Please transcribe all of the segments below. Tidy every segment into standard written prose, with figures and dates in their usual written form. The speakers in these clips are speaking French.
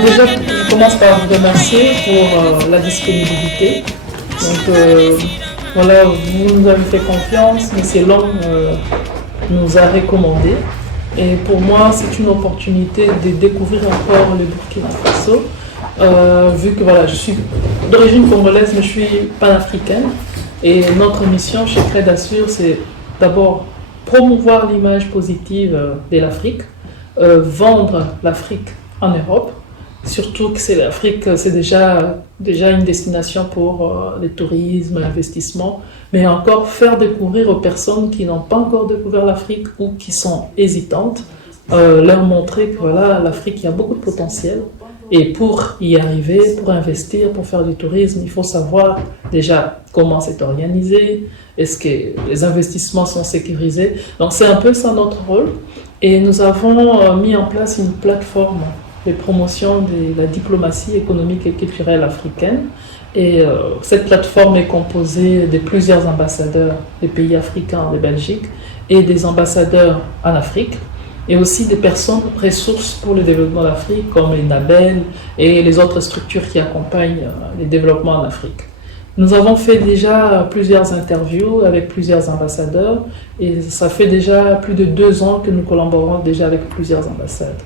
Déjà, je commence par vous remercier pour la disponibilité. Voilà, vous nous avez fait confiance, mais c'est l'homme nous a recommandé. Et pour moi, c'est une opportunité de découvrir encore le Burkina Faso, vu que voilà, je suis d'origine congolaise, mais je suis panafricaine. Et notre mission chez Crédit Assure, c'est d'abord promouvoir l'image positive de l'Afrique, vendre l'Afrique en Europe, surtout que l'Afrique, c'est déjà une destination pour le tourisme, l'investissement, mais encore faire découvrir aux personnes qui n'ont pas encore découvert l'Afrique ou qui sont hésitantes, leur montrer que voilà, l'Afrique, il y a beaucoup de potentiel. Et pour y arriver, pour investir, pour faire du tourisme, il faut savoir déjà comment c'est organisé, est-ce que les investissements sont sécurisés. Donc c'est un peu ça notre rôle. Et nous avons mis en place une plateforme de promotion de la diplomatie économique et culturelle africaine. Et cette plateforme est composée de plusieurs ambassadeurs des pays africains, de Belgique, et des ambassadeurs en Afrique, et aussi des personnes ressources pour le développement de l'Afrique, comme les NABEL et les autres structures qui accompagnent le développement en Afrique. Nous avons fait déjà plusieurs interviews avec plusieurs ambassadeurs, et ça fait déjà plus de 2 ans que nous collaborons déjà avec plusieurs ambassades.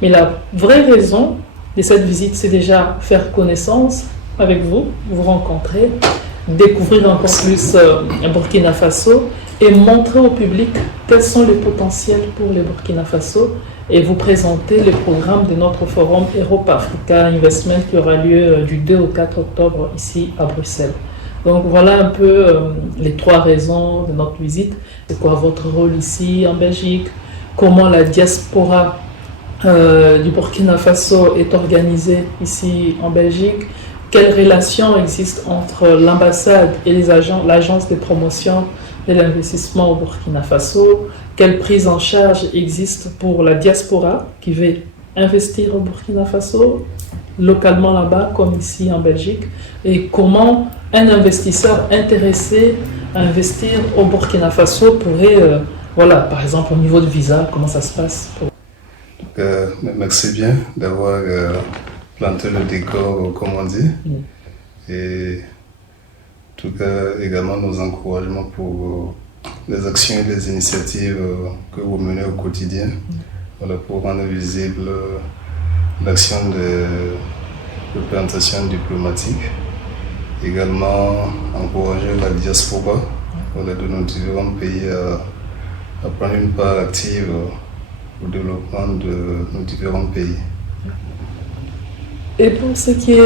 Mais la vraie raison de cette visite, c'est déjà faire connaissance avec vous, vous rencontrer, découvrir encore plus Burkina Faso et montrer au public quels sont les potentiels pour le Burkina Faso et vous présenter le programme de notre forum Europe Africa Investment qui aura lieu du 2 au 4 octobre ici à Bruxelles. Donc voilà un peu les 3 raisons de notre visite. C'est quoi votre rôle ici en Belgique, comment la diaspora du Burkina Faso est organisée ici en Belgique, quelle relation existe entre l'ambassade et l'agence de promotion de l'investissement au Burkina Faso, quelle prise en charge existe pour la diaspora qui veut investir au Burkina Faso, localement là-bas comme ici en Belgique, et comment un investisseur intéressé à investir au Burkina Faso pourrait, voilà, par exemple au niveau de visa, comment ça se passe pour... Merci bien d'avoir planté le décor, comme on dit. Et en tout cas, également nos encouragements pour les actions et les initiatives que vous menez au quotidien, voilà, pour rendre visible l'action de représentation diplomatique. Également, encourager la diaspora, voilà, de nos différents pays à prendre une part active au développement de nos différents pays. Et pour ce qui est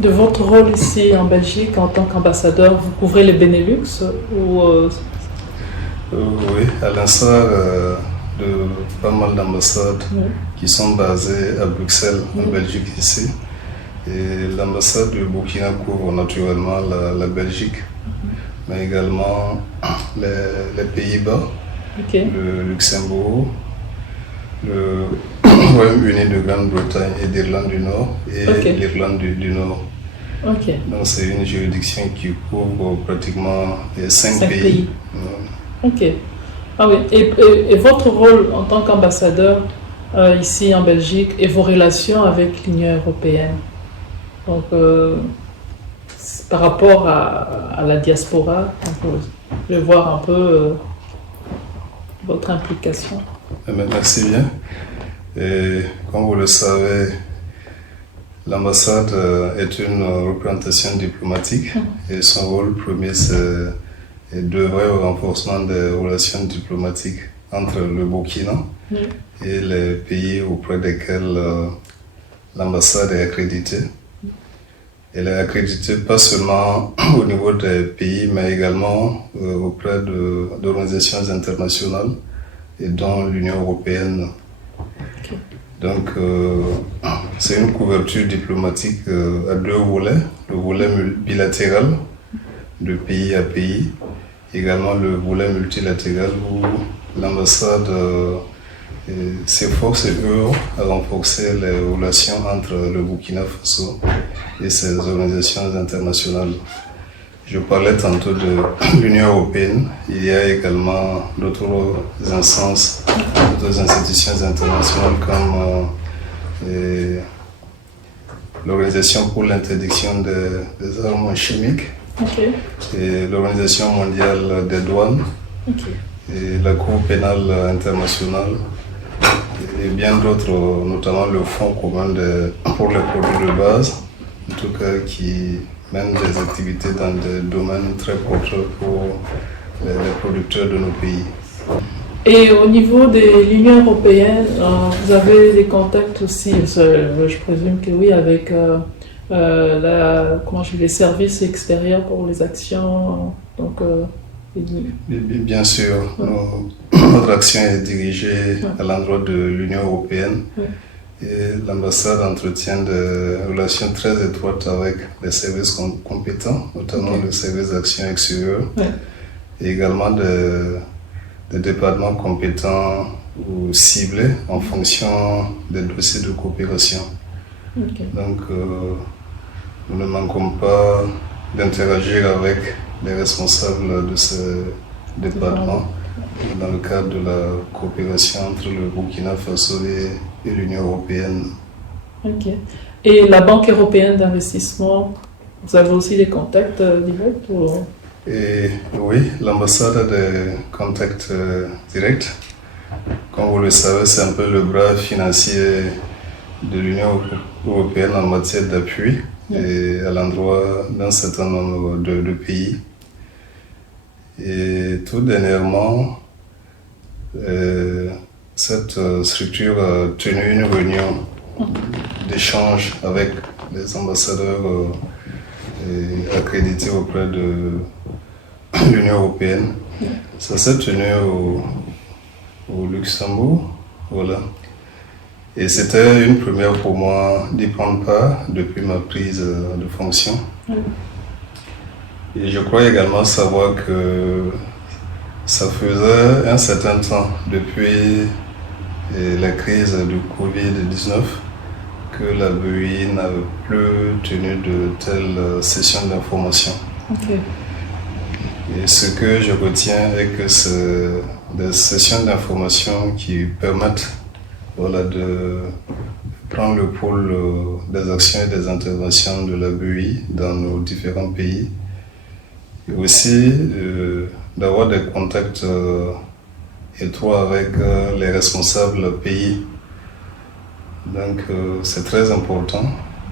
de votre rôle ici en Belgique en tant qu'ambassadeur, vous couvrez les Benelux ou Oui, à l'instar de pas mal d'ambassades qui sont basées à Bruxelles, en Belgique ici. Et l'ambassade du Burkina couvre naturellement la Belgique, mais également les Pays-Bas, le Luxembourg, le Royaume-Uni de Grande-Bretagne et d'Irlande du Nord et l'Irlande du Nord. Donc c'est une juridiction qui couvre pratiquement 5 pays. Ok. Ah oui. Et votre rôle en tant qu'ambassadeur ici en Belgique et vos relations avec l'Union européenne, donc par rapport à la diaspora, je vais voir un peu votre implication. Merci bien. Et comme vous le savez, l'ambassade est une représentation diplomatique et son rôle premier c'est d'œuvrer au renforcement des relations diplomatiques entre le Burkina et les pays auprès desquels l'ambassade est accréditée. Elle est accréditée pas seulement au niveau des pays, mais également auprès d'organisations internationales et dont l'Union européenne. Donc, c'est une couverture diplomatique à 2 volets. Le volet bilatéral, de pays à pays, également le volet multilatéral où l'ambassade s'efforce et œuvre à renforcer les relations entre le Burkina Faso et ses organisations internationales. Je parlais tantôt de l'Union européenne. Il y a également d'autres instances, d'autres institutions internationales comme l'Organisation pour l'interdiction des armes chimiques, Ok. et l'Organisation mondiale des douanes, Ok. et la Cour pénale internationale, et bien d'autres, notamment le Fonds commun pour les produits de base, en tout cas qui mène des activités dans des domaines très porteurs pour les producteurs de nos pays. Et au niveau de l'Union européenne, vous avez des contacts aussi, je présume que oui, avec les services extérieurs pour les actions. Donc, Bien sûr, notre action est dirigée à l'endroit de l'Union européenne. Et l'ambassade entretient des relations très étroites avec les services compétents, notamment le service d'action extérieure, et également des départements compétents ou ciblés en fonction des dossiers de coopération. Donc, nous ne manquons pas d'interagir avec les responsables de ces départements dans le cadre de la coopération entre le Burkina Faso et l'Union européenne. Ok. Et la Banque européenne d'investissement, vous avez aussi des contacts directs Et oui, l'ambassade a des contacts directs. Comme vous le savez, c'est un peu le bras financier de l'Union européenne en matière d'appui et à l'endroit d'un certain nombre de pays. Et tout dernièrement, cette structure a tenu une réunion d'échange avec les ambassadeurs accrédités auprès de l'Union européenne. Ça s'est tenu au Luxembourg, voilà. Et c'était une première pour moi d'y prendre part depuis ma prise de fonction. Et je crois également savoir que ça faisait un certain temps, depuis la crise du Covid-19, que la BEI n'avait plus tenu de telles sessions d'information. Et ce que je retiens est que c'est des sessions d'information qui permettent de prendre le pôle des actions et des interventions de la BEI dans nos différents pays. Et aussi d'avoir des contacts étroits avec les responsables pays. Donc c'est très important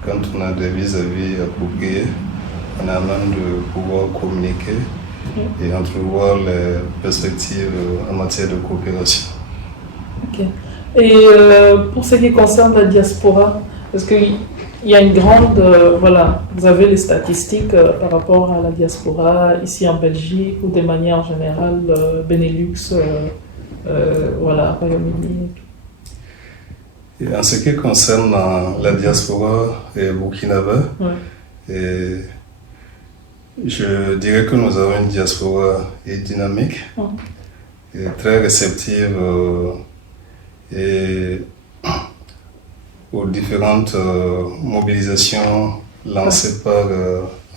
quand on a des vis-à-vis appropriés, on a même de pouvoir communiquer et entrevoir les perspectives en matière de coopération. Ok. Et pour ce qui concerne la diaspora, est-ce qu'il y a une grande... vous avez les statistiques par rapport à la diaspora ici en Belgique ou de manière générale, Benelux, Royaume-Uni. Et en ce qui concerne la diaspora burkinabé, je dirais que nous avons une diaspora dynamique et très réceptive et aux différentes mobilisations lancées par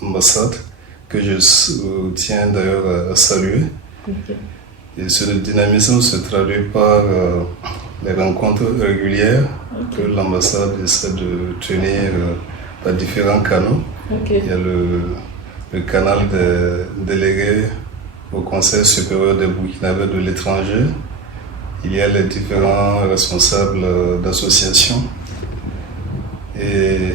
l'ambassade, que je tiens d'ailleurs à saluer. Et ce dynamisme se traduit par les rencontres régulières que l'ambassade essaie de tenir par différents canaux. Il y a le canal des délégués au Conseil supérieur des Burkinabés de l'étranger. Il y a les différents responsables d'associations et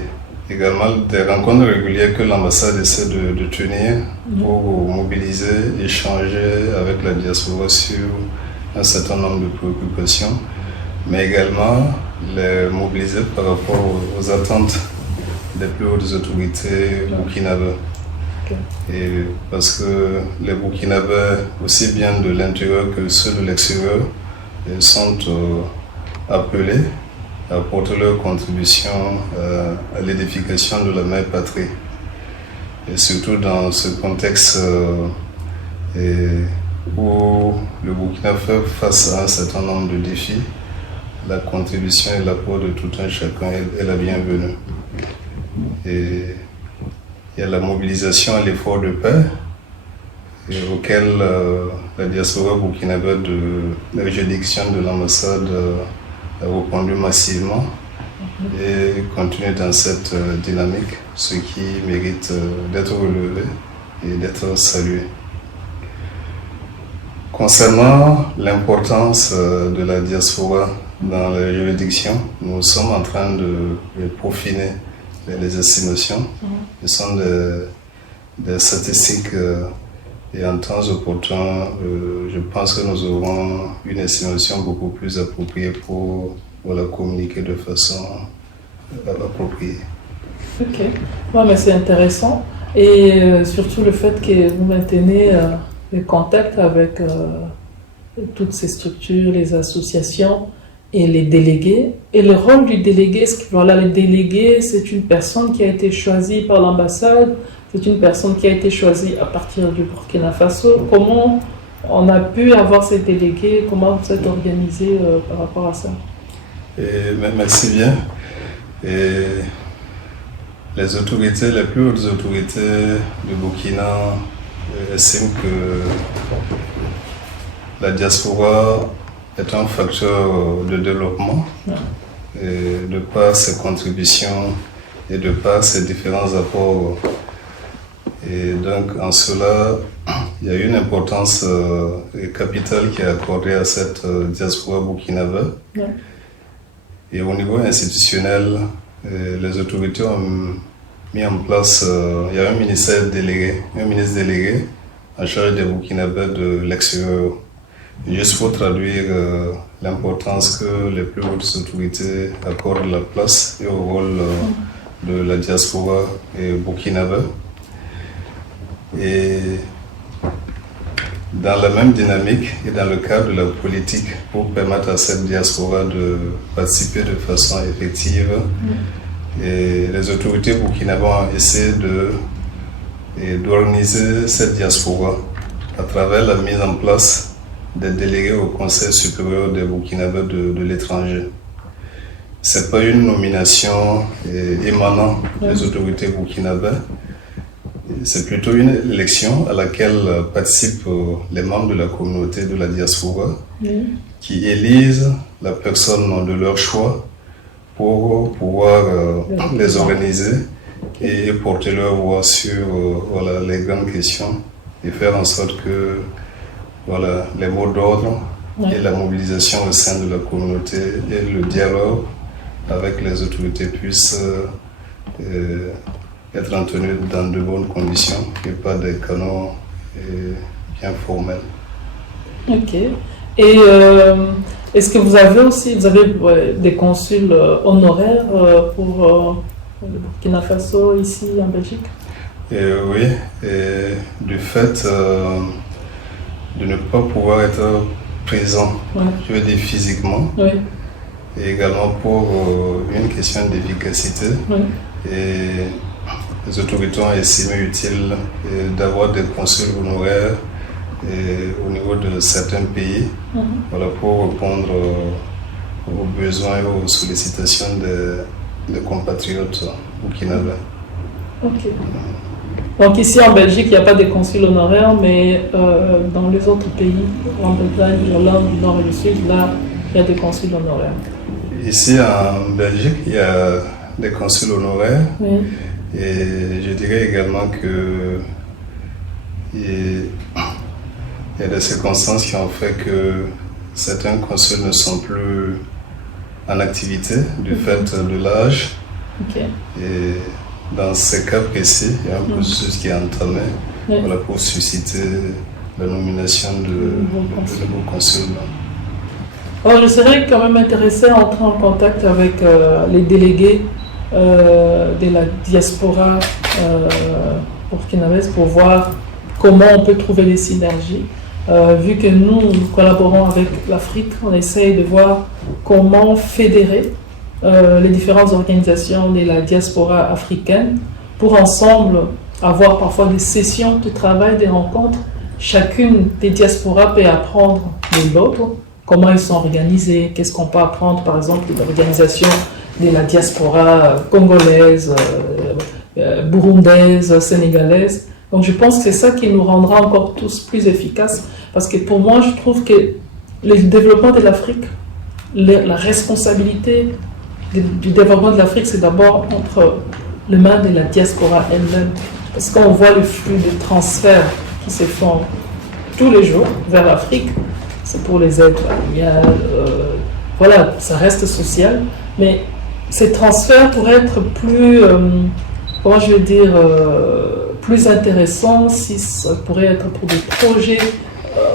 également des rencontres régulières que l'ambassade essaie de tenir pour mobiliser, échanger avec la diaspora sur un certain nombre de préoccupations, mais également les mobiliser par rapport aux attentes des plus hautes autorités burkinabées. Et parce que les Burkinabés, aussi bien de l'intérieur que ceux de l'extérieur, sont appelés à apporter leur contribution à l'édification de la mère patrie. Et surtout dans ce contexte où le Burkina fait face à un certain nombre de défis, la contribution et l'apport de tout un chacun est la bienvenue. Et il y a la mobilisation à l'effort de paix auquel la diaspora burkinabé de la juridiction de l'ambassade a répondu massivement et continuer dans cette dynamique, ce qui mérite d'être relevé et d'être salué. Concernant l'importance de la diaspora dans les juridictions, nous sommes en train de peaufiner les estimations. Ce sont des statistiques et en temps opportun, je pense que nous aurons une estimation beaucoup plus appropriée pour la communiquer de façon appropriée. Ok, ouais, mais c'est intéressant et surtout le fait que vous maintenez les contacts avec toutes ces structures, les associations et les délégués. Et le rôle du délégué, est-ce que voilà, le délégué, c'est une personne qui a été choisie par l'ambassade, c'est une personne qui a été choisie à partir du Burkina Faso. Comment on a pu avoir ces délégués? Comment vous êtes organisé par rapport à ça? Merci bien. Et les autorités, les plus hautes autorités du Burkina estiment que la diaspora est un facteur de développement et de par ses contributions et de par ses différents apports. Et donc en cela, il y a une importance capitale qui est accordée à cette diaspora burkinabé. Et au niveau institutionnel, les autorités ont mis en place, il y a un ministre délégué en charge des Burkinabés de l'extérieur. Juste pour traduire l'importance que les plus hautes autorités accordent la place et au rôle de la diaspora burkinabé. Et dans la même dynamique et dans le cadre de la politique pour permettre à cette diaspora de participer de façon effective, et les autorités burkinabées ont essayé d'organiser cette diaspora à travers la mise en place des délégués au Conseil supérieur des Burkinabés de l'étranger. Ce n'est pas une nomination émanant des autorités burkinabées, c'est plutôt une élection à laquelle participent les membres de la communauté de la diaspora qui élisent la personne de leur choix pour pouvoir les organiser et porter leur voix sur les grandes questions et faire en sorte que les mots d'ordre et la mobilisation au sein de la communauté et le dialogue avec les autorités puissent être entretenu dans de bonnes conditions et pas des canons bien formels. Ok. Et est-ce que vous avez aussi des consuls honoraires pour le Burkina Faso ici en Belgique? Oui, et du fait de ne pas pouvoir être présent, je veux dire physiquement, et également pour une question d'efficacité. Et les autorités ont estimé utile d'avoir des consuls honoraires au niveau de certains pays pour répondre aux besoins et aux sollicitations des compatriotes burkinabés. Ok. Donc ici en Belgique, il n'y a pas de consuls honoraires, mais dans les autres pays, en Bretagne, l'Irlande, du Nord et du Sud, là, il y a des consuls honoraires. Ici en Belgique, il y a des consuls honoraires. Et je dirais également que il y a des circonstances qui ont fait que certains consuls ne sont plus en activité du fait de l'âge. Et dans ces cas précis, il y a un processus qui est entamé pour susciter la nomination de nouveaux consuls. Alors, je serais quand même intéressé à entrer en contact avec les délégués de la diaspora burkinabèse pour voir comment on peut trouver des synergies. Vu que nous collaborons avec l'Afrique, on essaye de voir comment fédérer les différentes organisations de la diaspora africaine pour ensemble avoir parfois des sessions de travail, des rencontres. Chacune des diasporas peut apprendre de l'autre, comment ils sont organisés, qu'est-ce qu'on peut apprendre par exemple de l'organisation de la diaspora congolaise, burundaise, sénégalaise. Donc je pense que c'est ça qui nous rendra encore tous plus efficaces, parce que pour moi je trouve que le développement de l'Afrique, la responsabilité du développement de l'Afrique, c'est d'abord entre le MAD et la diaspora elle-même. Parce qu'on voit le flux de transferts qui se font tous les jours vers l'Afrique. C'est pour les aides familiales, voilà, ça reste social. Mais ces transferts pourraient être plus, comment je vais dire, plus intéressants si ça pourrait être pour des projets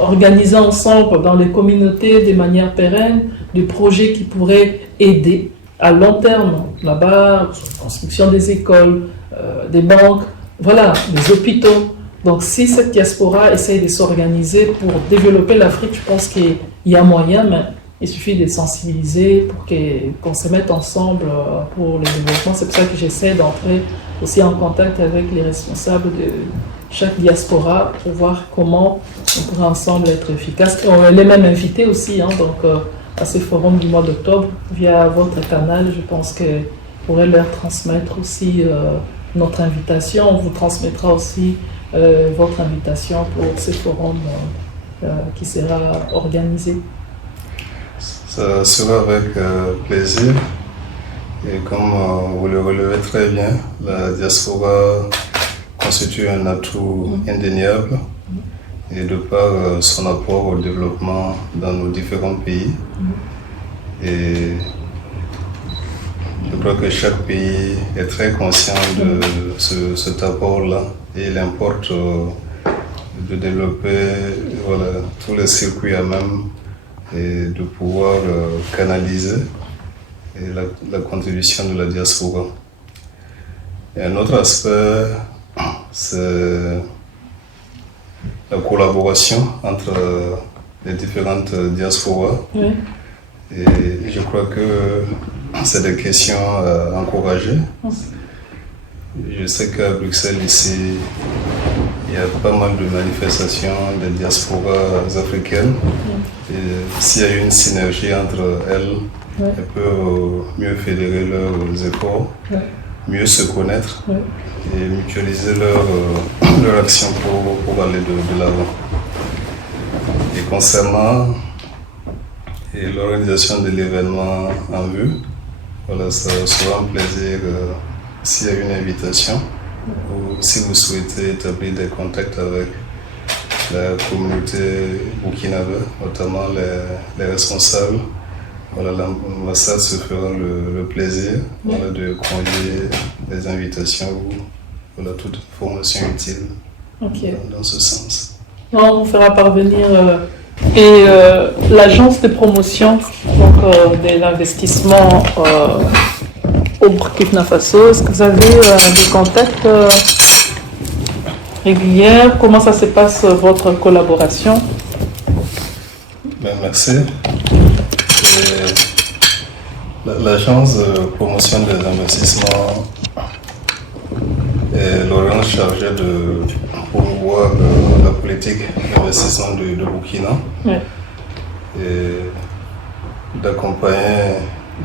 organisés ensemble dans les communautés de manière pérenne, des projets qui pourraient aider à long terme, là-bas, construction des écoles, des banques, voilà, des hôpitaux. Donc si cette diaspora essaye de s'organiser pour développer l'Afrique, je pense qu'il y a moyen, mais il suffit de sensibiliser pour qu'on se mette ensemble pour le développement. C'est pour ça que j'essaie d'entrer aussi en contact avec les responsables de chaque diaspora pour voir comment on pourrait ensemble être efficace. On les même invités aussi, donc à ce forum du mois d'octobre, via votre canal, je pense qu'on pourrait leur transmettre aussi notre invitation. On vous transmettra aussi votre invitation pour ce forum qui sera organisé. Ça sera avec plaisir. Et comme vous le relevez très bien, la diaspora constitue un atout indéniable et de par son apport au développement dans nos différents pays. Et je crois que chaque pays est très conscient de cet apport-là et il importe de développer tous les circuits à même et de pouvoir canaliser la contribution de la diaspora. Et un autre aspect, c'est la collaboration entre les différentes diasporas. Oui. Et je crois que c'est des questions à encourager. Je sais qu'à Bruxelles, ici, il y a pas mal de manifestations des diasporas africaines. Et s'il y a une synergie entre elles, elles peuvent mieux fédérer leurs efforts, mieux se connaître et mutualiser leur action pour aller de l'avant. Et concernant l'organisation de l'événement en vue, ça sera un plaisir s'il y a une invitation ou si vous souhaitez établir des contacts avec la communauté burkinabé, notamment les responsables. L'ambassade se fera le plaisir de convier les invitations ou toute information utile dans ce sens. On fera parvenir et l'agence de promotion de l'investissement au Burkina Faso, est-ce que vous avez des contacts réguliers? Comment ça se passe votre collaboration? Merci. L'agence de promotion des investissements est l'organe chargé de promouvoir la politique d'investissement de Burkina et d'accompagner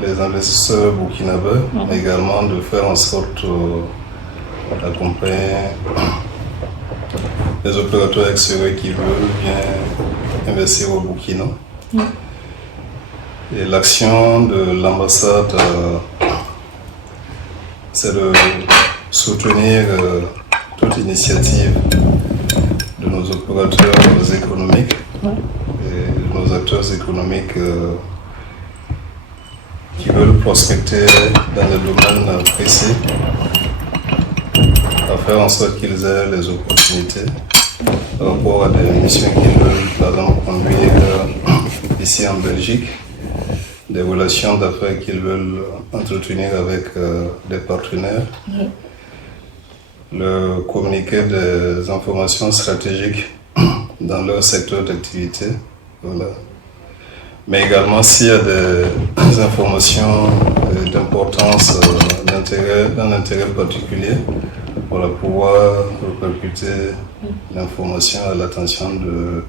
les investisseurs burkinabés, mais également de faire en sorte d'accompagner les opérateurs extérieurs qui veulent bien investir au Burkina. Et l'action de l'ambassade, c'est de soutenir toute initiative de nos opérateurs économiques et de nos acteurs économiques qui veulent prospecter dans des domaines précis, à faire en sorte qu'ils aient les opportunités par rapport à des missions qu'ils veulent, par exemple, conduire ici en Belgique, des relations d'affaires qu'ils veulent entretenir avec des partenaires, le communiquer des informations stratégiques dans leur secteur d'activité. Mais également s'il y a des informations d'importance, d'un intérêt particulier, pouvoir répercuter l'information à l'attention de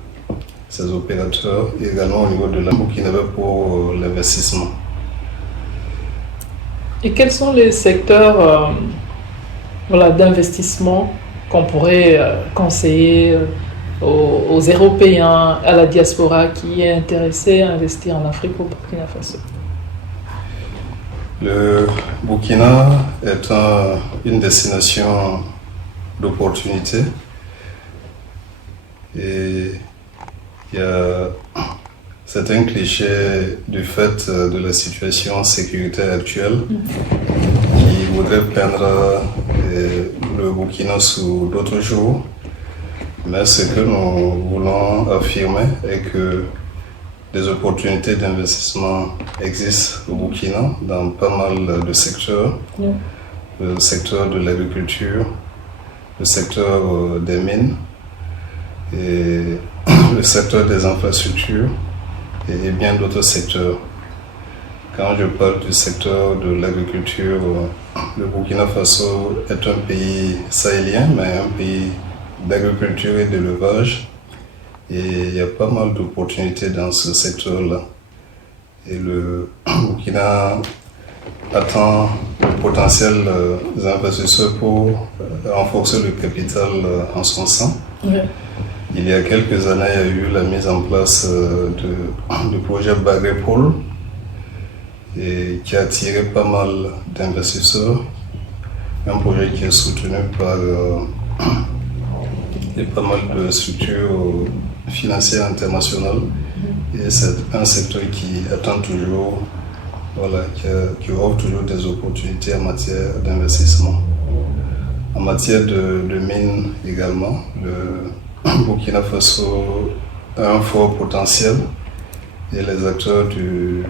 ces opérateurs et également au niveau de la Burkinabé pour l'investissement. Et quels sont les secteurs d'investissement qu'on pourrait conseiller aux Européens, à la diaspora qui est intéressée à investir en Afrique au Burkina Faso? Le Burkina est une destination d'opportunités et il y a certains clichés du fait de la situation sécuritaire actuelle qui voudraient peindre le Burkina sous d'autres jours. Mais ce que nous voulons affirmer est que des opportunités d'investissement existent au Burkina dans pas mal de secteurs. Le secteur de l'agriculture, le secteur des mines et le secteur des infrastructures et bien d'autres secteurs. Quand je parle du secteur de l'agriculture, le Burkina Faso est un pays sahélien, mais un pays d'agriculture et d'élevage. Et il y a pas mal d'opportunités dans ce secteur-là. Et le Burkina attend le potentiel des investisseurs pour renforcer le capital en son sein. Il y a quelques années, il y a eu la mise en place du projet Bagrépol et qui a attiré pas mal d'investisseurs. Un projet qui est soutenu par pas mal de structures financières internationales. Et c'est un secteur qui attend toujours, qui offre toujours des opportunités en matière d'investissement. En matière de mines également, le Burkina Faso a un fort potentiel et les acteurs de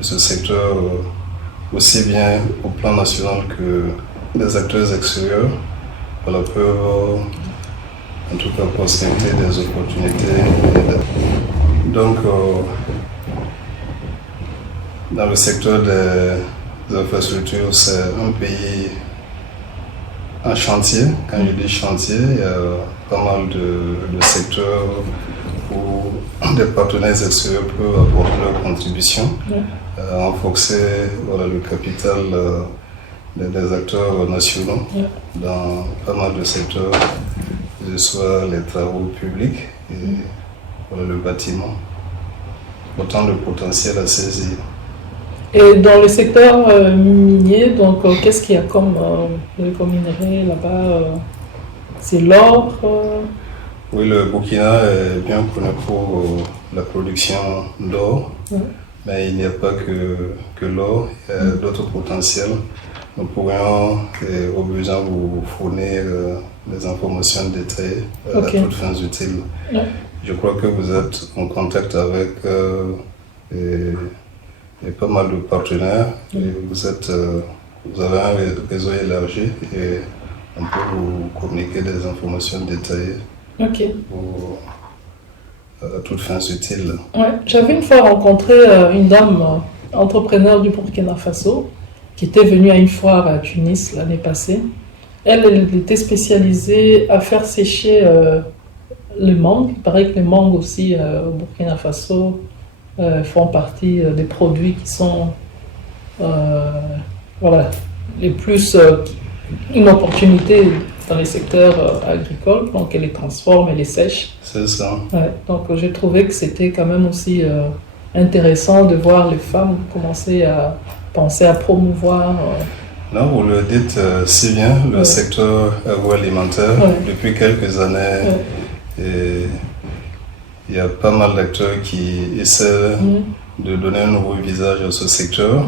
ce secteur, aussi bien au plan national que les acteurs extérieurs, peuvent en tout cas prospecter des opportunités. Donc, dans le secteur des infrastructures, c'est un pays en chantier. Quand je dis chantier, il y a pas mal de secteurs où des partenaires extérieurs peuvent apporter leur contribution à renforcer le capital des acteurs nationaux dans pas mal de secteurs, que ce soit les travaux publics et le bâtiment. Autant de potentiel à saisir. Et dans le secteur minier, donc qu'est-ce qu'il y a comme minerai là-bas? C'est l'or? Oui, le Burkina est bien connu pour la production d'or, mais il n'y a pas que l'or, il y a d'autres potentiels. Nous pourrions au besoin vous fournir des informations détaillées à toutes fins utiles. Je crois que vous êtes en contact avec pas mal de partenaires et vous avez un réseau élargi et on peut vous communiquer des informations détaillées à toutes fins utiles. J'avais une fois rencontré une dame entrepreneur du Burkina Faso qui était venue à une foire à Tunis l'année passée. Elle était spécialisée à faire sécher les mangues. Il paraît que les mangues aussi au Burkina Faso font partie des produits qui sont les plus une opportunité dans les secteurs agricoles, donc elle les transforme et les sèche. C'est ça. Donc j'ai trouvé que c'était quand même aussi intéressant de voir les femmes commencer à penser à promouvoir. Là, vous le dites si bien, le secteur agroalimentaire, depuis quelques années, et il y a pas mal d'acteurs qui essaient de donner un nouveau visage à ce secteur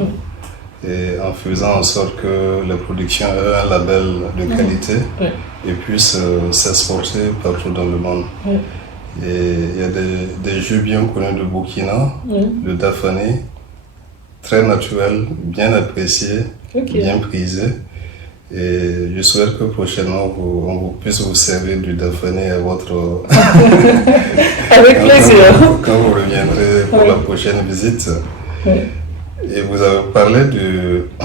et en faisant en sorte que la production ait un label de qualité et puisse s'exporter partout dans le monde. Et il y a des jus bien connus de Burkina, le Dafane, très naturel, bien apprécié, bien prisé. Et je souhaite que prochainement on puisse vous servir du Dafane à votre... Avec plaisir. Quand vous reviendrez pour la prochaine visite. Et vous avez parlé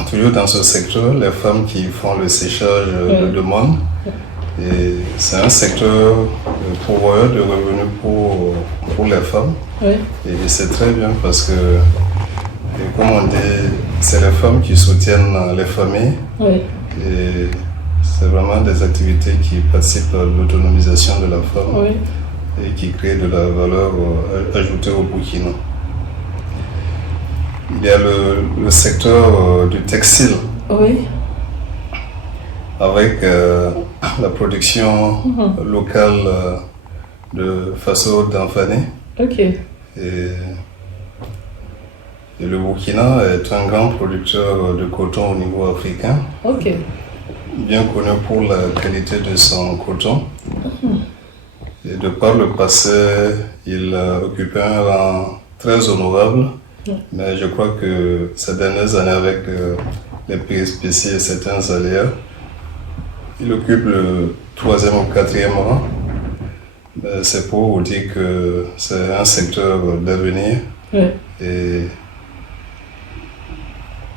toujours dans ce secteur, les femmes qui font le séchage de mangue. Et c'est un secteur pourvoyeur de revenus pour les femmes. Et c'est très bien parce que, comme on dit, c'est les femmes qui soutiennent les familles. Et c'est vraiment des activités qui participent à l'autonomisation de la femme et qui créent de la valeur ajoutée au Burkina. il y a le secteur du textile. Oui. Avec la production locale de Faso d'Anfani. Ok. Et le Burkina est un grand producteur de coton au niveau africain. Ok. Bien connu pour la qualité de son coton. Et de par le passé, il occupait un rang très honorable. Mais je crois que ces dernières années, avec les péripéties et certains aléas, il occupe le 3e ou 4e rang. C'est pour vous dire que c'est un secteur d'avenir. Oui. Et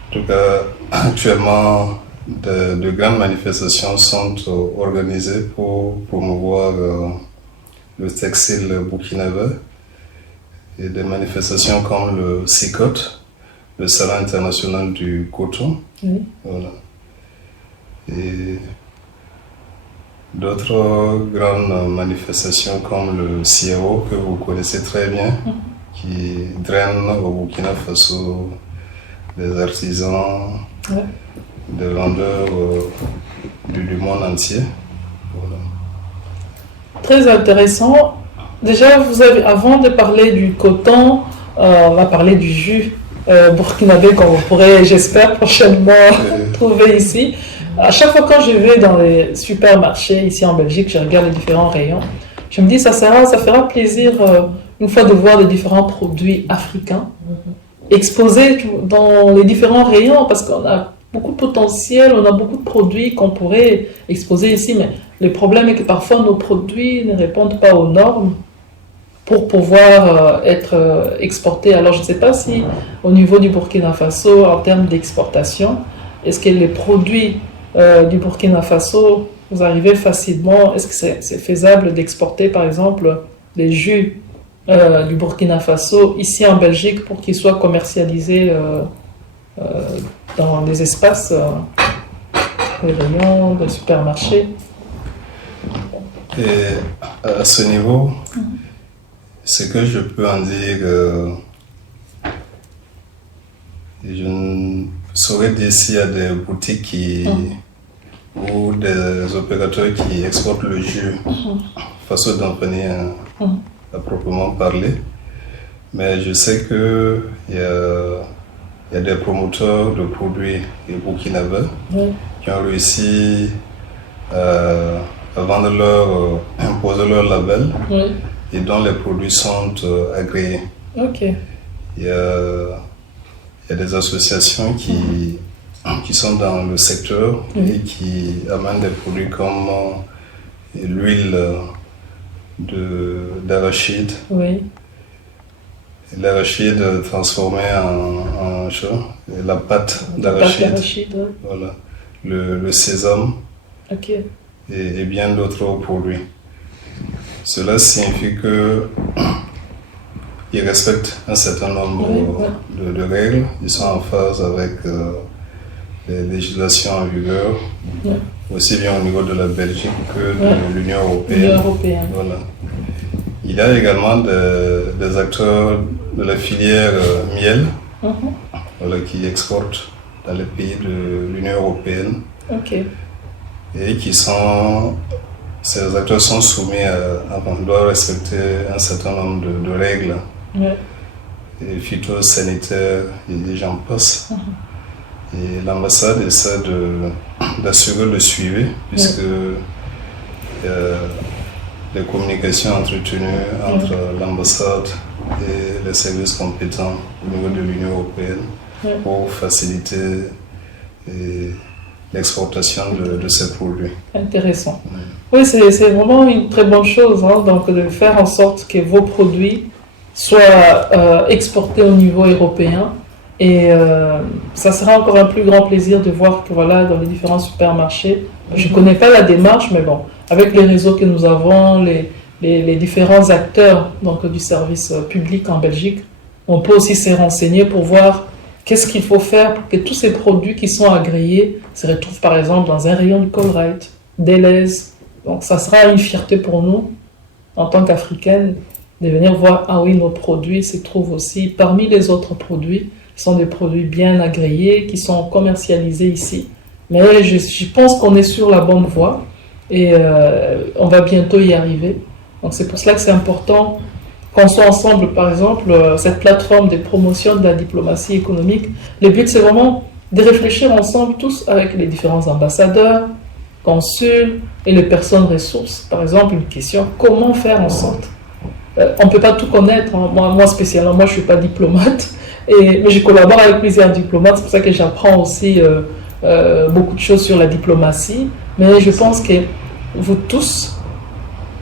en tout cas, actuellement, de grandes manifestations sont organisées pour promouvoir le textile burkinabé. Et des manifestations comme le SICOT, le Salon international du coton. Oui. Voilà. Et d'autres grandes manifestations comme le CIO, que vous connaissez très bien, qui draine au Burkina Faso des artisans, des vendeurs du monde entier. Voilà. Très intéressant. Déjà, avant de parler du coton, on va parler du jus burkinabé qu'on pourrait, j'espère, prochainement trouver ici. À chaque fois quand je vais dans les supermarchés ici en Belgique, je regarde les différents rayons. Je me dis, ça fera plaisir une fois de voir les différents produits africains exposés dans les différents rayons, parce qu'on a beaucoup de potentiel, on a beaucoup de produits qu'on pourrait exposer ici, mais le problème est que parfois nos produits ne répondent pas aux normes pour pouvoir être exportés. Alors je ne sais pas si au niveau du Burkina Faso, en termes d'exportation, est-ce que les produits du Burkina Faso, vous arrivez facilement, est-ce que c'est faisable d'exporter par exemple les jus du Burkina Faso ici en Belgique pour qu'ils soient commercialisés dans des espaces, des rayons, des supermarchés? Et à ce niveau, ce que je peux en dire, je ne saurais dire s'il y a des boutiques ou des opérateurs qui exportent le jus Faso d'Anfani à proprement parler. Mais je sais qu'il y a des promoteurs de produits burkinabés qui ont réussi à imposer leur label et dont les produits sont agréés. Il y a des associations qui sont dans le secteur et qui amènent des produits comme l'huile d'arachide. L'arachide transformé en la pâte d'arachide. Voilà. Le sésame. Et bien d'autres produits. Cela signifie qu'ils respectent un certain nombre de règles. Ils sont en phase avec les législations en vigueur, aussi bien au niveau de la Belgique que de l'Union européenne. Voilà. Il y a également des acteurs de la filière miel qui exportent dans les pays de l'Union européenne. Et ces acteurs sont soumis doivent respecter un certain nombre de règles et phytosanitaires et j'en passe. Et l'ambassade essaie d'assurer le suivi puisque les communications entretenues entre l'ambassade et les services compétents au niveau de l'Union européenne pour faciliter l'exportation de ces produits. Intéressant. Oui, c'est vraiment une très bonne chose, donc de faire en sorte que vos produits soient exportés au niveau européen. Et ça sera encore un plus grand plaisir de voir que voilà, dans les différents supermarchés, je ne connais pas la démarche, mais bon, avec les réseaux que nous avons, les différents acteurs donc, du service public en Belgique, on peut aussi se renseigner pour voir qu'est-ce qu'il faut faire pour que tous ces produits qui sont agréés se retrouvent par exemple dans un rayon du Colruyt, Delhaize. Donc ça sera une fierté pour nous, en tant qu'Africaines, de venir voir, ah oui, nos produits se trouvent aussi parmi les autres produits Ce sont des produits bien agréés qui sont commercialisés ici. Mais je pense qu'on est sur la bonne voie et on va bientôt y arriver. Donc c'est pour cela que c'est important qu'on soit ensemble, par exemple, cette plateforme de promotion de la diplomatie économique. Le but, c'est vraiment de réfléchir ensemble tous avec les différents ambassadeurs, consuls et les personnes ressources. Par exemple, une question, comment faire en sorte on ne peut pas tout connaître, hein. Moi spécialement, moi je ne suis pas diplomate, mais je collabore avec plusieurs diplomates, c'est pour ça que j'apprends aussi beaucoup de choses sur la diplomatie. Mais je pense que vous tous,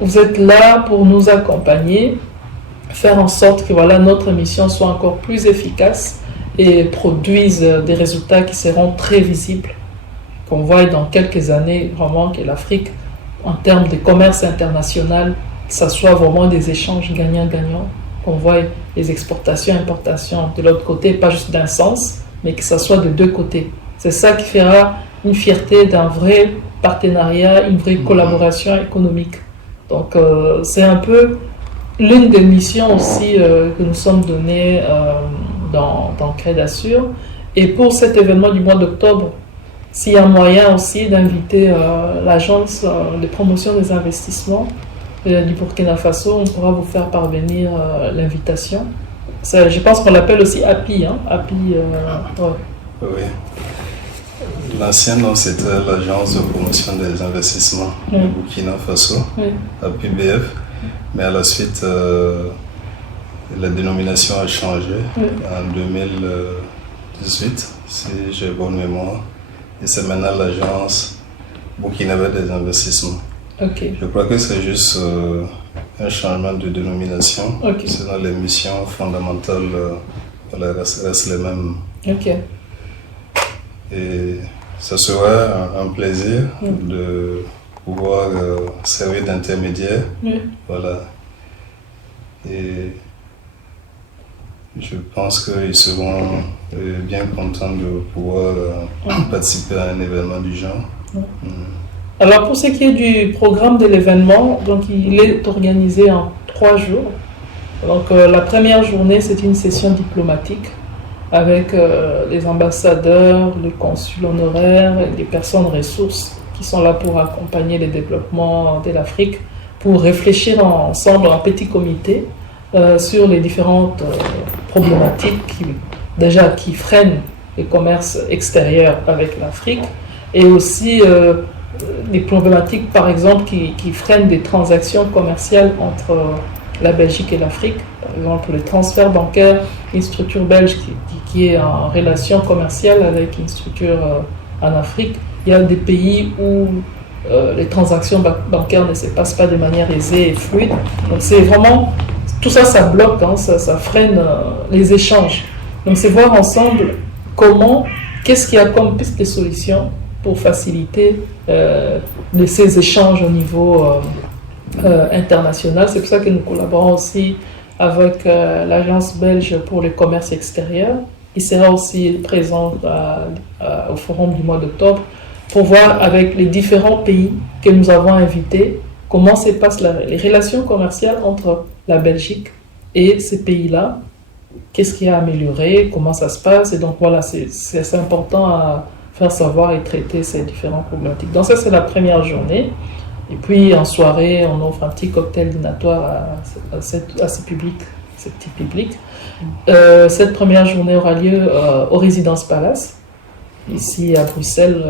vous êtes là pour nous accompagner, faire en sorte que voilà, notre mission soit encore plus efficace et produise des résultats qui seront très visibles, qu'on voit dans quelques années vraiment que l'Afrique, en termes de commerce international, que ça soit vraiment des échanges gagnant-gagnant, qu'on voit les exportations, importations de l'autre côté, pas juste d'un sens, mais que ça soit de deux côtés. C'est ça qui fera une fierté d'un vrai partenariat, une vraie collaboration économique. Donc c'est un peu l'une des missions aussi que nous sommes données dans Crédassure. Et pour cet événement du mois d'octobre, s'il y a moyen aussi d'inviter l'agence de promotion des investissements du Burkina Faso, on pourra vous faire parvenir l'invitation. Je pense qu'on l'appelle aussi API. Hein? API ouais. Oui. L'ancien nom, c'était l'Agence de promotion des investissements du Burkina Faso, APIBF. Mais à la suite, la dénomination a changé en 2018, si j'ai bonne mémoire. Et c'est maintenant l'Agence burkinabé des investissements. Okay. Je crois que c'est juste un changement de dénomination. Okay. Sinon, les missions fondamentales restent les mêmes. Okay. Et ça serait un plaisir de pouvoir servir d'intermédiaire. Voilà. Et je pense qu'ils seront bien contents de pouvoir participer à un événement du genre. Alors pour ce qui est du programme de l'événement, donc il est organisé en 3 jours. Donc la première journée, c'est une session diplomatique avec les ambassadeurs, les consuls honoraires et les personnes ressources qui sont là pour accompagner le développement de l'Afrique, pour réfléchir ensemble en petit comité sur les différentes problématiques qui freinent le commerce extérieur avec l'Afrique, et aussi des problématiques par exemple qui freinent des transactions commerciales entre la Belgique et l'Afrique. Par exemple, le transfert bancaire, une structure belge qui est en relation commerciale avec une structure en Afrique. Il y a des pays où les transactions bancaires ne se passent pas de manière aisée et fluide. Donc c'est vraiment, tout ça, ça bloque, hein, ça freine les échanges. Donc c'est voir ensemble qu'est-ce qu'il y a comme piste de solution pour faciliter ces échanges au niveau international. C'est pour ça que nous collaborons aussi avec l'Agence belge pour le commerce extérieur. Il sera aussi présent au forum du mois d'octobre pour voir avec les différents pays que nous avons invités comment se passent les relations commerciales entre la Belgique et ces pays-là. Qu'est-ce qui a amélioré, comment ça se passe. Et donc voilà, c'est important à faire savoir et traiter ces différentes problématiques. Donc ça, c'est la première journée. Et puis en soirée, on offre un petit cocktail dînatoire à ces petits publics. Cette première journée aura lieu au Résidence Palace, ici à Bruxelles,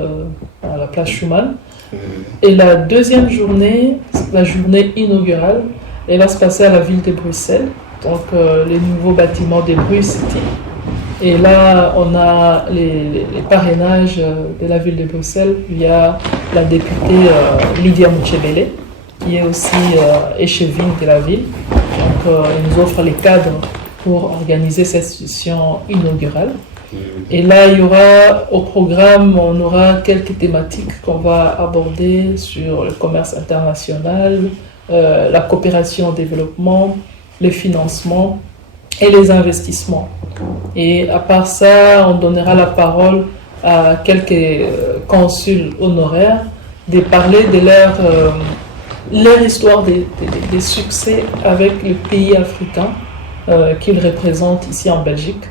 à la place Schuman. Et la deuxième journée, la journée inaugurale, elle va se passer à la ville de Bruxelles, donc les nouveaux bâtiments de Bruxelles. Et là, on a les parrainages de la ville de Bruxelles via la députée Lydia Mouchebele, qui est aussi échevine de la ville. Donc, elle nous offre les cadres pour organiser cette session inaugurale. Et là, il y aura au programme, on aura quelques thématiques qu'on va aborder sur le commerce international, la coopération au développement, le financement et les investissements. Et à part ça, on donnera la parole à quelques consuls honoraires de parler de leur histoire des succès avec les pays africains qu'ils représentent ici en Belgique.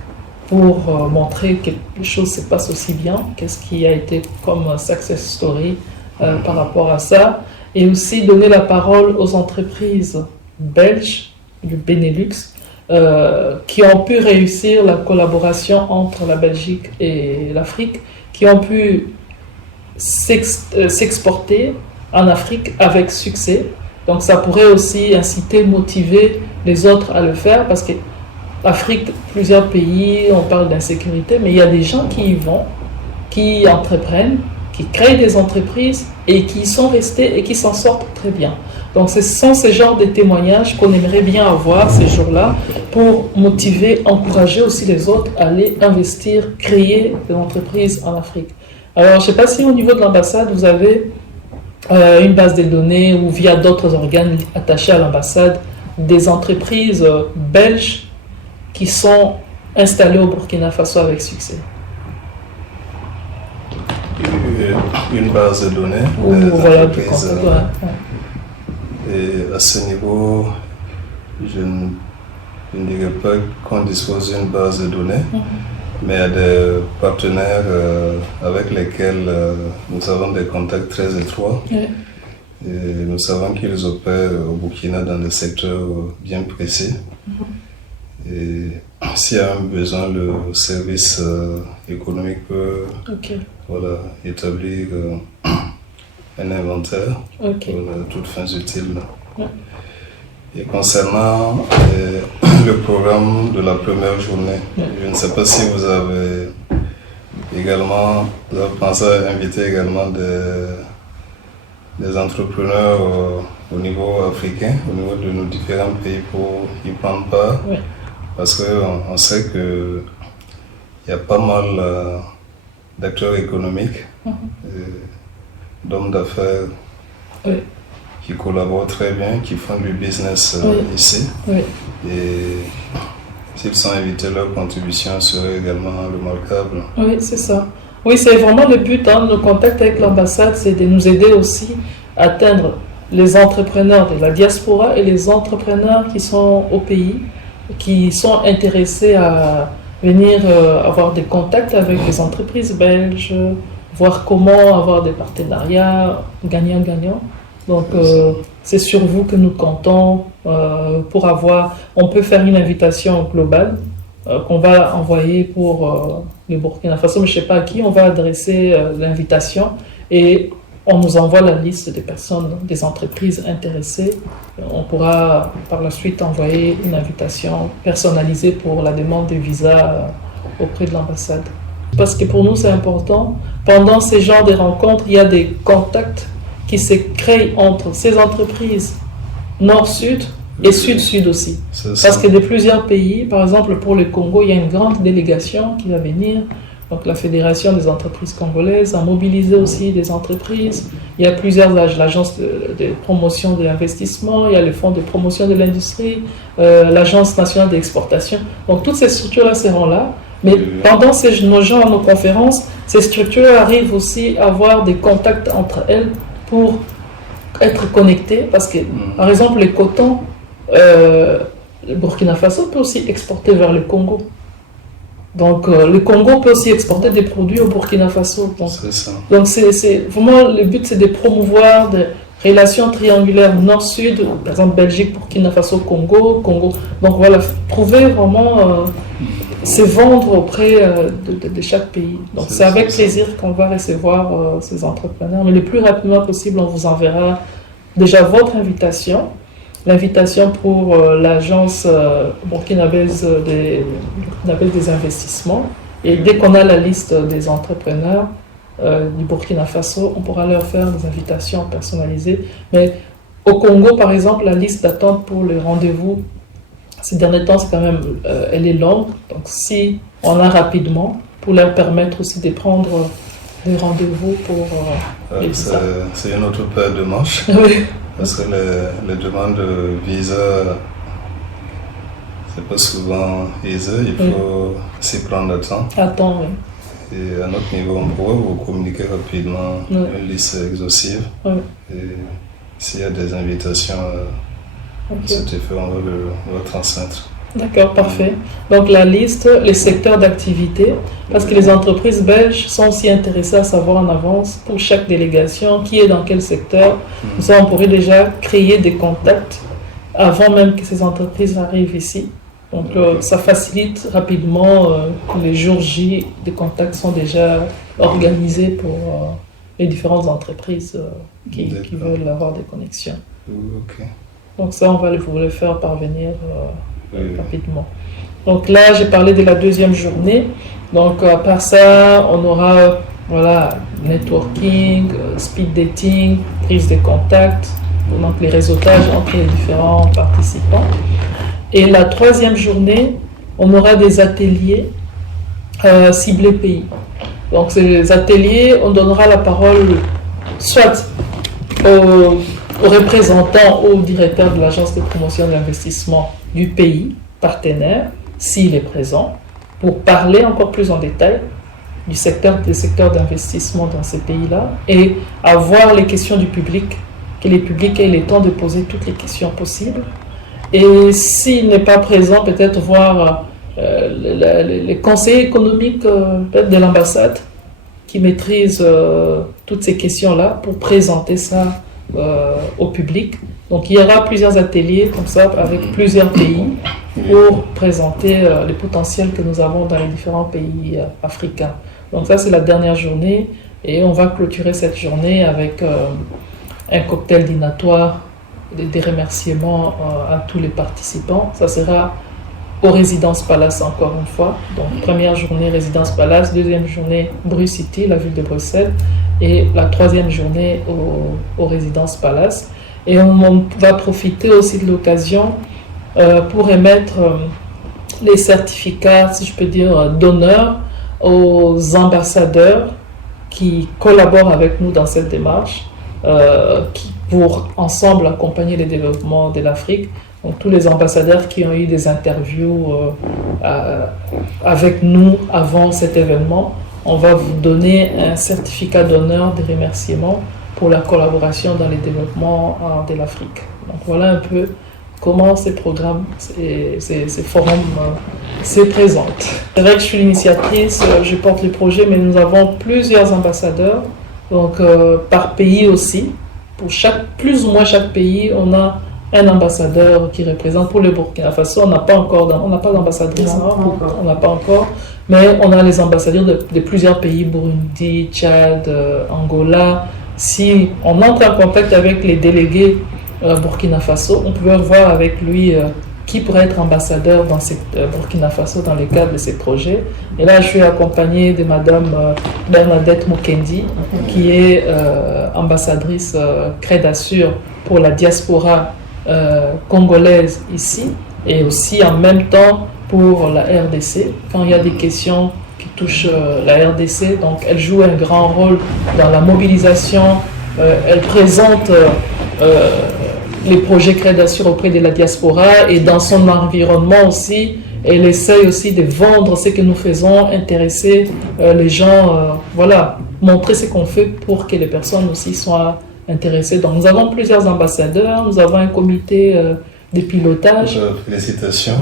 pour montrer que les choses se passent aussi bien, qu'est-ce qui a été comme un success story par rapport à ça, et aussi donner la parole aux entreprises belges du Benelux qui ont pu réussir la collaboration entre la Belgique et l'Afrique, qui ont pu s'exporter en Afrique avec succès. Donc ça pourrait aussi inciter, motiver les autres à le faire, parce que Afrique, plusieurs pays, on parle d'insécurité, mais il y a des gens qui y vont, qui entreprennent, qui créent des entreprises et qui y sont restés et qui s'en sortent très bien. Donc ce sont ces genres de témoignages qu'on aimerait bien avoir ces jours-là pour motiver, encourager aussi les autres à aller investir, créer des entreprises en Afrique. Alors je ne sais pas si au niveau de l'ambassade, vous avez une base de données ou via d'autres organes attachés à l'ambassade, des entreprises belges qui sont installées au Burkina Faso avec succès. Une base de données Voilà, d'entreprises. Et à ce niveau, je ne dirais pas qu'on dispose d'une base de données, mais il y a des partenaires avec lesquels nous avons des contacts très étroits. Et nous savons qu'ils opèrent au Burkina dans des secteurs bien précis. Et s'il y a un besoin, le service économique peut établir un inventaire pour toutes fins utiles. Et concernant le programme de la première journée, je ne sais pas si vous avez pensé à inviter également des entrepreneurs au niveau africain, au niveau de nos différents pays pour y prendre part. Parce qu'on sait qu'il y a pas mal d'acteurs économiques, d'hommes d'affaires qui collaborent très bien, qui font du business ici. Et s'ils sont invités, leur contribution serait également remarquable. Oui, c'est ça. Oui, c'est vraiment le but. Nos contacts avec l'ambassade, c'est de nous aider aussi à atteindre les entrepreneurs de la diaspora et les entrepreneurs qui sont au pays, qui sont intéressés à venir avoir des contacts avec les entreprises belges, voir comment avoir des partenariats gagnant-gagnant. Donc c'est sur vous que nous comptons pour avoir, on peut faire une invitation globale qu'on va envoyer pour le Burkina Faso, mais je ne sais pas à qui on va adresser l'invitation, et on nous envoie la liste des personnes, des entreprises intéressées. On pourra par la suite envoyer une invitation personnalisée pour la demande de visa auprès de l'ambassade. Parce que pour nous, c'est important. Pendant ces genres de rencontres, il y a des contacts qui se créent entre ces entreprises nord-sud et sud-sud aussi. Parce que de plusieurs pays, par exemple pour le Congo, il y a une grande délégation qui va venir. Donc la Fédération des entreprises congolaises a mobilisé aussi des entreprises. Il y a plusieurs l'agence de promotion de l'investissement, il y a le fonds de promotion de l'industrie, l'agence nationale d'exportation. Donc toutes ces structures-là seront là. Mais pendant nos conférences, ces structures arrivent aussi à avoir des contacts entre elles pour être connectées. Parce que, par exemple, les cotons, le Burkina Faso peut aussi exporter vers le Congo. Donc, le Congo peut aussi exporter des produits au Burkina Faso. Donc, c'est vraiment, le but, c'est de promouvoir des relations triangulaires nord-sud, par exemple Belgique, Burkina Faso, Congo. Donc, voilà, trouver vraiment, se vendre auprès de chaque pays. Donc, c'est avec plaisir qu'on va recevoir ces entrepreneurs. Mais le plus rapidement possible, on vous enverra déjà votre invitation. L'invitation pour l'agence burkinabèse des investissements. Et dès qu'on a la liste des entrepreneurs du Burkina Faso, on pourra leur faire des invitations personnalisées. Mais au Congo, par exemple, la liste d'attente pour les rendez-vous, ces derniers temps, c'est quand même, elle est longue. Donc si on a rapidement, pour leur permettre aussi de prendre des rendez-vous pour les visas. C'est une autre paire de manches. Parce que les demandes de visa, c'est pas souvent aisé, il faut s'y prendre le temps. Et à notre niveau, on pourra vous communiquer rapidement une liste exhaustive. Et s'il y a des invitations, cet effet, on va le transmettre. D'accord, parfait. Donc la liste, les secteurs d'activité, parce que les entreprises belges sont aussi intéressées à savoir en avance pour chaque délégation qui est dans quel secteur. Comme ça, on pourrait déjà créer des contacts avant même que ces entreprises arrivent ici. Donc ça facilite rapidement les jours J, des contacts sont déjà organisés pour les différentes entreprises qui veulent avoir des connexions. Ok. Donc ça, on va vous le faire parvenir rapidement. Donc là, j'ai parlé de la deuxième journée. Donc à part ça, on aura networking, speed dating, prise de contact, donc les réseautages entre les différents participants. Et la troisième journée, on aura des ateliers ciblés pays. Donc ces ateliers, on donnera la parole soit aux représentants ou au directeur de l'agence de promotion de l'investissement du pays partenaire, s'il est présent, pour parler encore plus en détail des secteurs d'investissement dans ces pays-là et avoir les questions du public, que les publics aient le temps de poser toutes les questions possibles. Et s'il n'est pas présent, peut-être voir les conseillers économiques de l'ambassade qui maîtrisent toutes ces questions-là pour présenter ça au public. Donc il y aura plusieurs ateliers comme ça avec plusieurs pays pour présenter les potentiels que nous avons dans les différents pays africains. Donc ça c'est la dernière journée et on va clôturer cette journée avec un cocktail dînatoire, des remerciements à tous les participants. Ça sera au Résidence Palace encore une fois. Donc première journée Résidence Palace, deuxième journée Brucity, la ville de Bruxelles, et la troisième journée au Résidence Palace. Et on va profiter aussi de l'occasion pour émettre les certificats, si je peux dire, d'honneur aux ambassadeurs qui collaborent avec nous dans cette démarche, pour ensemble accompagner le développement de l'Afrique. Donc tous les ambassadeurs qui ont eu des interviews avec nous avant cet événement, on va vous donner un certificat d'honneur de remerciement pour la collaboration dans le développement de l'Afrique. Donc voilà un peu comment ces programmes, ces forums se présentent. C'est vrai que je suis l'initiatrice, je porte le projet, mais nous avons plusieurs ambassadeurs, donc par pays aussi. Pour plus ou moins chaque pays, on a un ambassadeur qui représente. Pour le Burkina Faso, on n'a pas d'ambassadrice, on n'a pas encore, mais on a les ambassadeurs de plusieurs pays, Burundi, Tchad, Angola. Si on entre en contact avec les délégués Burkina Faso, on peut voir avec lui qui pourrait être ambassadeur dans Burkina Faso dans le cadre de ces projets. Et là, je suis accompagnée de Madame Bernadette Mukendi, qui est ambassadrice Crédassure pour la diaspora congolaise ici, et aussi en même temps pour la RDC. Quand il y a des questions qui touchent la RDC, donc elle joue un grand rôle dans la mobilisation, elle présente les projets Crédassure auprès de la diaspora et dans son environnement aussi, elle essaye aussi de vendre ce que nous faisons, intéresser les gens, montrer ce qu'on fait pour que les personnes aussi soient intéressées. Donc nous avons plusieurs ambassadeurs, nous avons un comité de pilotage. Félicitations.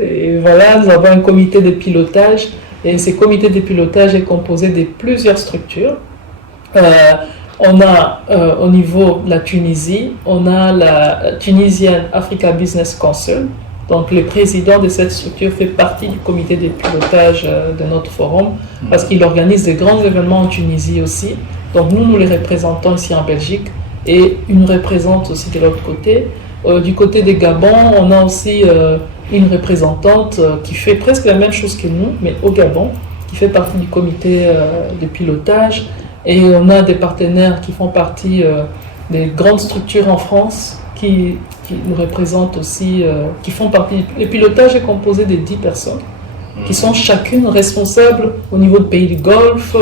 Et voilà, nous avons un comité de pilotage et ce comité de pilotage est composé de plusieurs structures. On a au niveau de la Tunisie, on a la Tunisian Africa Business Council. Donc le président de cette structure fait partie du comité de pilotage de notre forum parce qu'il organise de grands événements en Tunisie aussi. Donc nous les représentons ici en Belgique et il nous représente aussi de l'autre côté. Du côté des Gabon, on a aussi une représentante qui fait presque la même chose que nous, mais au Gabon, qui fait partie du comité de pilotage. Et on a des partenaires qui font partie des grandes structures en France qui nous représentent aussi, qui font partie. Le pilotage est composé de 10 personnes qui sont chacune responsables au niveau du pays du Golfe,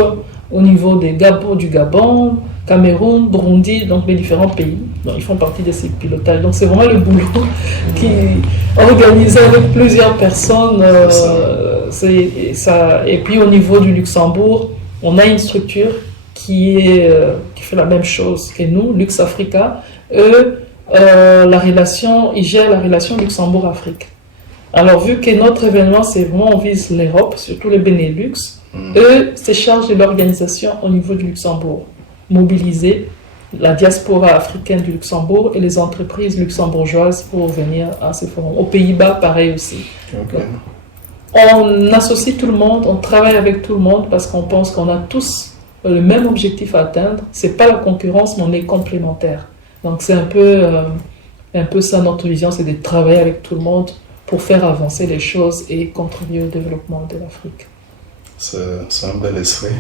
au niveau du Gabon, Cameroun, Burundi, donc les différents pays. Donc ils font partie de ces pilotages. Donc c'est vraiment le boulot qui est organisé avec plusieurs personnes. Et puis au niveau du Luxembourg, on a une structure qui fait la même chose que nous, Lux Africa. Eux, ils gèrent la relation Luxembourg-Afrique. Alors, vu que notre événement, c'est vraiment, on vise l'Europe, surtout les Benelux, eux se chargent de l'organisation au niveau du Luxembourg. Mobiliser la diaspora africaine du Luxembourg et les entreprises luxembourgeoises pour venir à ces forums. Aux Pays-Bas, pareil aussi. Ok. On associe tout le monde, on travaille avec tout le monde parce qu'on pense qu'on a tous le même objectif à atteindre. C'est pas la concurrence, mais on est complémentaires. Donc c'est un peu ça notre vision, c'est de travailler avec tout le monde pour faire avancer les choses et contribuer au développement de l'Afrique. C'est un bel esprit.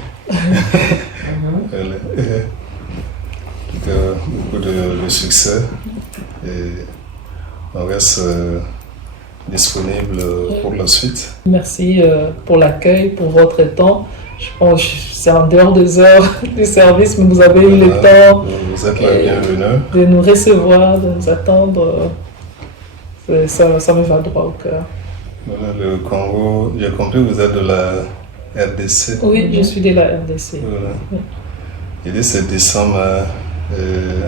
Beaucoup de succès et on reste disponible pour la suite. Merci pour l'accueil, pour votre temps. C'est en dehors des heures du service, mais vous avez eu le temps vous êtes la bienvenue. De nous recevoir, de nous attendre. Ça me va droit au cœur. Voilà, le Congo, j'ai compris, vous êtes de la RDC. Oui, je suis de la RDC. Voilà. Oui. L'idée, c'est de descendre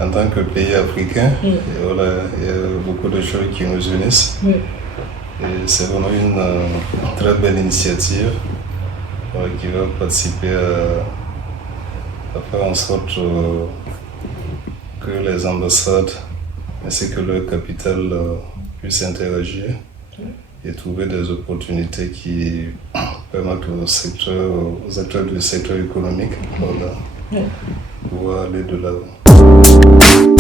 en tant que pays africain. Oui. Et voilà, il y a beaucoup de choses qui nous unissent. Oui. Et c'est vraiment une très belle initiative qui va participer à faire en sorte que les ambassades ainsi que leur capitale puissent interagir et trouver des opportunités qui permettent aux acteurs du secteur économique de pouvoir aller de l'avant.